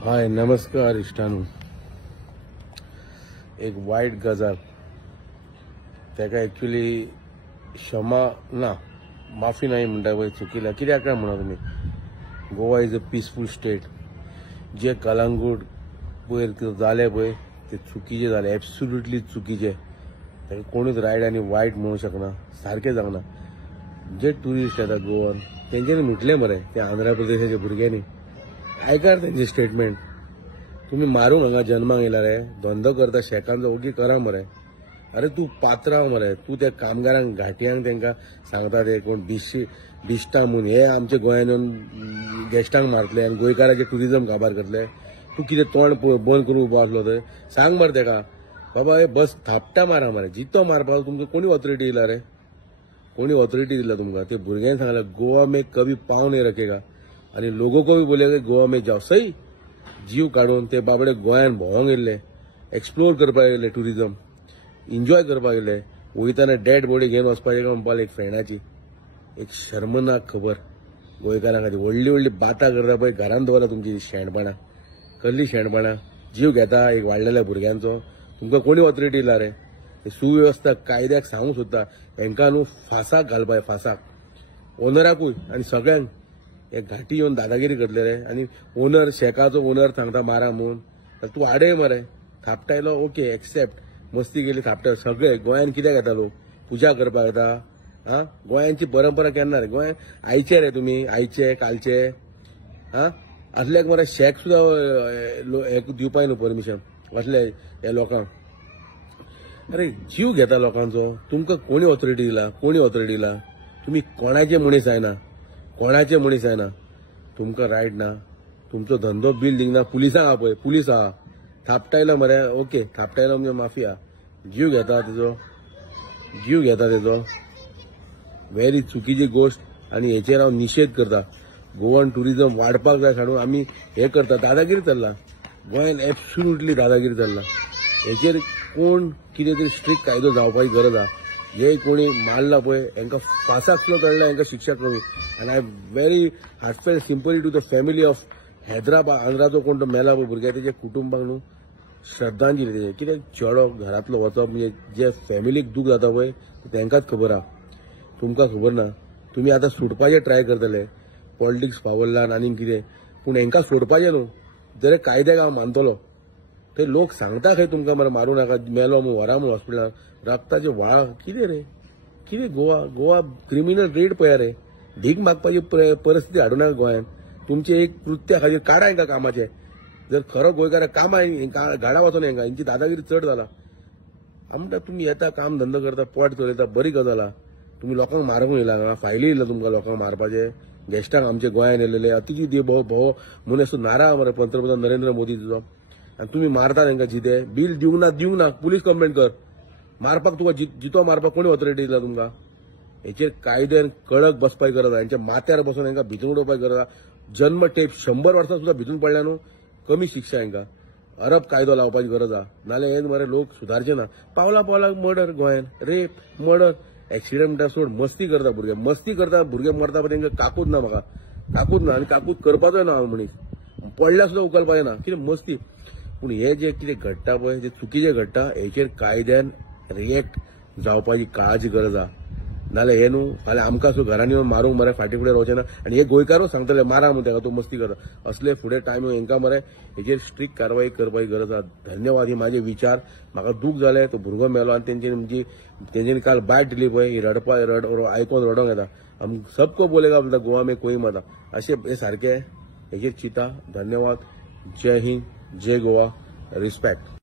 हाय नमस्कार इश्टानू. एक वाईट गजाल तेका एक्चुअली क्षमा ना माफी नाही म्हणटा पळय चुकिला कित्याक काय म्हणा तुमी. Goa is a peaceful state. जे कलंगूट पयर जाले पळय ते चुकीचे जाले, एब्सोल्युटली चुकीचे. ताका कोणूच रायट आनी वायट म्हणू शकना, सारखे जावना. जे ट्युरिस्ट येतात गोवान तेंच्यांनी म्हटले मरे ते आंध्र प्रदेशाच्या भुरग्यांनी आयकार तेंचे स्टेटमेंट. तुम्ही मारूंक हांगा जन्माक येयला रे, धंदो करता शेकांचो ओगी करा मरे. अरे तू पात्रांव मरे, तू त्या कामगारांक घाटयांक तांकां सांगता ते कोण दिश्टा म्हणून हे आमच्या गोंयान येवन गेस्टांक मारतले आनी गोंयकारांचे ट्युरिजम काबार करतले. तू कितें तोंड बंद करून उबो आसलो थंय सांग मरे तेका बाबा हे बस थापटा मारा मरे. जितो मारपाक तुमकां कोणी ऑथॉरिटी दिला रे? कोणी ऑथॉरिटी दिला तुमकां? ते भुरग्यांनी सांगलें गोवा में कभी पांव नहीं रखेगा आणि लोगों को भी बोलेगा गोवा में जाओ. सही जीव काढून ते बाबडे गोंयान भोंवंक येयल्ले, एक्सप्लोर करपाक येयल्ले, ट्युरिजम एन्जॉय करपाक येयल्ले. वयताना डेड बॉडी घेवन वचपाचें काय म्हणपाक एक फ्रेंडाची एक शर्मनाक खबर. गोंयकारां खातीर व्हडली व्हडली बातां करता पळय घरांत दवरला तुमची शेणपणां, कसली शेणपणां. जीव घेता एक वाडलेल्या भुरग्यांचो. तुमकां कोणी ऑथॉरिटी दिला रे? सुव्यवस्था कायद्याक सांगूंक सोदता हांकां न्हू फासाक घालपाक, फासाक ओनराकूय आनी सगळ्यांक. हे घाटी येवन दादागिरी करतले रे. आनी ओनर शेकाचो ओनर सांगता मारा म्हणून. तूं आडय मरे, थापटायलो ओके एक्सेप्ट, मस्ती केली थापटाय. सगळे गोंयान कित्याक येता लोक? पुजा करपाक येता. हा गोंयांची परंपरा केन्ना रे? गोंय आयचे रे तुमी, आयचे कालचे. हा असल्याक मरे शेक सुद्दां दिवपाक न्हू परमिशन असले हे लोकांक. अरे जीव घेता लोकांचो. तुमकां कोणी ऑथॉरिटी दिला? कोणी ऑथॉरिटी दिला? तुम्ही कोणाचे मनीस आयना, कोणाचे मनीस आयना. तुमकां रायट ना. तुमचो धंदो बील दिना. पुलिसां आहा पळय, पुलीस आहा. थापटायलो मरे ओके, थापटायलो म्हणजे माफी आहा. जीव घेता तेजो, जीव घेता तेजो. व्हेरी चुकीची गोष्ट. आनी हेचेर हांव निशेध करता. गोवन ट्युरिजम वाडपाक जाय सांडून आमी हे करता. दादागिरी चल्ला गोंयान, एब्सोल्युटली दादागिरी चल्ला. हेचेर कोण कितें तरी स्ट्रिक्ट कायदो जावपाची गरज आहा. जे कोणी मारला पळय हांकां फासाक सुद्दां चडल्या, हांकां शिक्षा कमी. आनी I very heartfelt simply to the family of Hyderabad. आंध्राचो कोण तो मेला पळय भुरग्या तेजे कुटुंबाक न्हू श्रद्धांजली तेजे. कित्याक चेडो घरांतलो वचप म्हणजे जे फॅमिलीक दूख जाता पळय तांकांच खबर आहा, तुमकां खबर ना. तुमी आतां सुटपाचें ट्राय करतले पॉलिटिक्स पावरल्यान आनीक कितें, पूण हांकां सोडपाचें न्हू. जर कायद्याक हांव मानतलो ते लोक सांगता खंय तुमकां मरे मारूं नाका, मेलो म्हूण व्हरा म्हूण हॉस्पिटलांत. रक्ताचे व्हाळ कितें रे? कितें गोवा क्रिमिनल रेट पळया रे. भीक मागपाची परिस्थिती हाडूं नाका गोंयान. तुमचे एक कृत्या खातीर काडा हांकां कामाचे. जर खरो गोंयकार कामां घाडा वचोन हांकां हांची दादागिरी चड जाला. आमकां तुमी येता काम धंदो करता, पोट चलयता, बरी गजाल आहा. तुमी लोकांक मारूंक येयला हांगा, फायली येयला तुमकां लोकांक मारपाचे. गेस्टांक आमचे गोंयान येयलेले अतिथी भोव म्हणून असो नारा मरे पंतप्रधान नरेंद्र मोदीचो. आनी तुमी मारता तांकां जिते बील दिवंक ना. पुलीस कंप्लेंट कर. मारपाक तुका जितो मारपाक कोणी ऑथॉरिटी दिला तुमकां? हेचेर कायद्यान कडक बसपाची गरज आहा. हेंच्या माथ्यार बसून हांकां भितून उडोवपाची गरज आहा. जन्म टेप 100 वर्सां सुद्दां भितून पडल्या न्हू कमी शिक्षा हांकां. अरब कायदो लावपाची गरज आहा. नाल्यार हे मरे लोक सुदारचे ना. पावलाक मर्डर गोंयान, रेप मर्डर, एक्सिडेंट म्हणटा सोड. मस्ती करता भुरगे, मस्ती करता भुरगे मरता पळय तांकां काकूच ना. म्हाका काकूच ना. आनी काकूच करपाचोय ना हांव मनीस. पडल्या सुद्दां उखलपाचें ना. कितें मस्ती. पूण हे जे कितें घडटा पळय जे चुकीचें घडटा हेचेर कायद्यान रिएक्ट जावपाची काळाची गरज आहा. नाल्यार हे न्हू फाल्यां आमकां सुद्दां घरांनी येवन मारूंक मरे फाटीं फुडें रावचें ना. आनी हे गोंयकारूच सांगतले मारा म्हणून ताका तूं मस्ती करता. असले फुडें टायम हांकां मरे हेचेर स्ट्रिक्ट कारवाई करपाची गरज आहा. धन्यवाद. ही म्हाजे विचार. म्हाका दूख जालें तो भुरगो मेलो आनी तेंच्यांनी काल बायट दिली पळय ही आयकोन रडोंक येता. सबको बोलेगा बोलता गोवा में कोई मत. अशें हे सारकें हेचेर चिंता. धन्यवाद. जय हिंद, जय गोवा, रिस्पेक्ट.